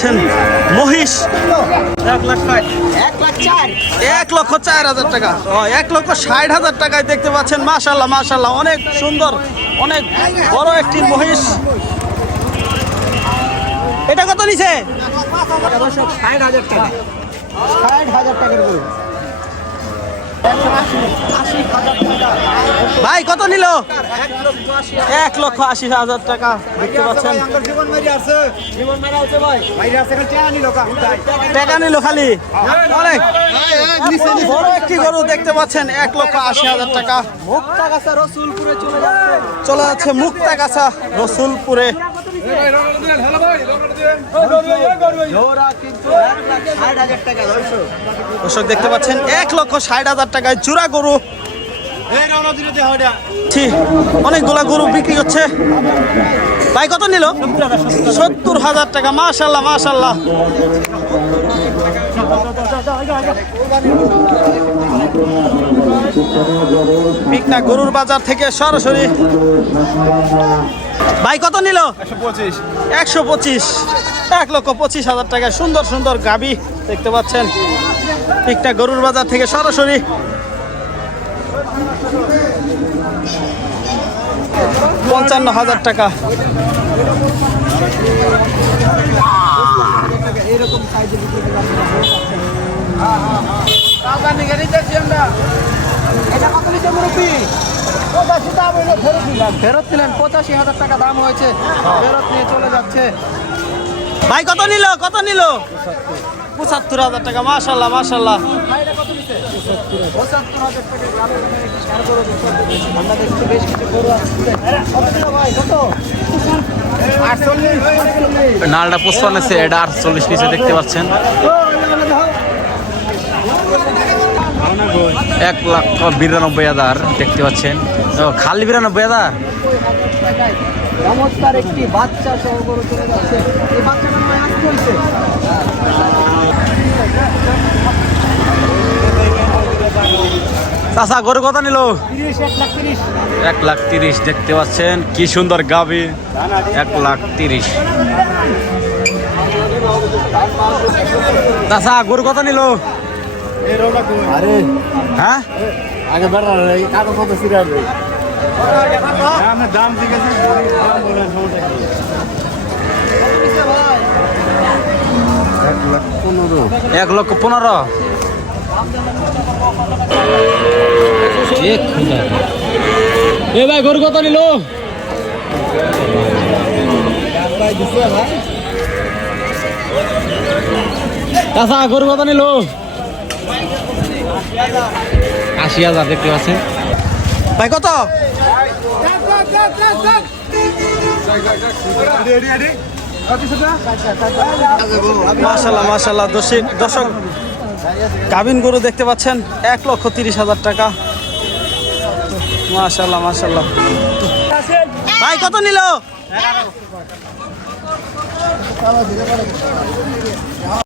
পাচ্ছেন মহিষ? এক লাখ ষাট। এক লক্ষ চার হাজার টাকা। এক লক্ষ ষাট হাজার টাকায় দেখতে পাচ্ছেন মাশাল্লাহ মাশাল্লাহ অনেক সুন্দর অনেক বড় একটি মহিষ। এটা কত নিছে? ষাট হাজার টাকা। ষাট হাজার টাকার ভাই কত নিল? এক লক্ষ আশি হাজার টাকা দেখতে পাচ্ছেন টাকা নিল খালি? অনেক। বড় একটি গরু দেখতে পাচ্ছেন এক লক্ষ আশি হাজার টাকা। মুক্তা গাছা রসুলপুরে। চলে যাচ্ছে চলে যাচ্ছে মুক্তা গাছা রসুলপুরে কিন্তু দর্শক দেখতে পাচ্ছেন এক লক্ষ ষাট হাজার টাকায় চূড়া গরু। অনেকগুলা গরু বিক্রি হচ্ছে। ভাই কত নিল? সত্তর হাজার টাকা মাশাল্লাহ মাশাল্লাহ। পিকনা গরুর বাজার থেকে সরাসরি ভাই কত নিল? একশো পঁচিশ। এক লক্ষ পঁচিশ হাজার টাকা। সুন্দর সুন্দর গাবি দেখতে পাচ্ছেন। পিকনা গরুর বাজার থেকে সরাসরি। পঞ্চান্ন হাজার টাকা। এরকম ফেরত দিলাম ফেরত দিলেন পঁচাশি হাজার টাকা দাম হয়েছে। ফেরত নিয়ে চলে যাচ্ছে। ভাই কত নিল কত নিল? পঁচাত্তর হাজার টাকা মাশাল্লাহ মাশাল্লাহ ভাইটা কত নিচ্ছে পঁচাত্তর হাজার টাকা গ্রামে গঞ্জে এক লাখ বিরানব্বই হাজার দেখতে পাচ্ছেন। ও, খালি বিরানব্বই হাজার? চমৎকার একটি বাচ্চা সহ গরু চলে যাচ্ছে। এই বাচ্চাটা নয় আজ চলছে চাষা গরু কত নিল? এক লাখ তিরিশ। এক লাখ তিরিশ দেখতে পাচ্ছেন। কি সুন্দর গাবি। এক লাখ তিরিশ। চাষা গরু কথা নিল? আরে হ্যাঁ? আগে বেড়া কাগজ কত সিরিয়াল দাম ঠিক আছে এক লাখ পনেরো এক লক্ষ পনেরো। এ ভাই গরু কত নিল? চাষা গরু কত নিল? আশি হাজার দেখতে পাচ্ছেন। ভাই, কত? মাশাল্লাহ মাশাল্লাহ দর্শক দর্শক গাভিন গরু দেখতে পাচ্ছেন, এক লক্ষ তিরিশ হাজার টাকা। মাশাল্লাহ মাশাল্লাহ ভাই, কত নিল?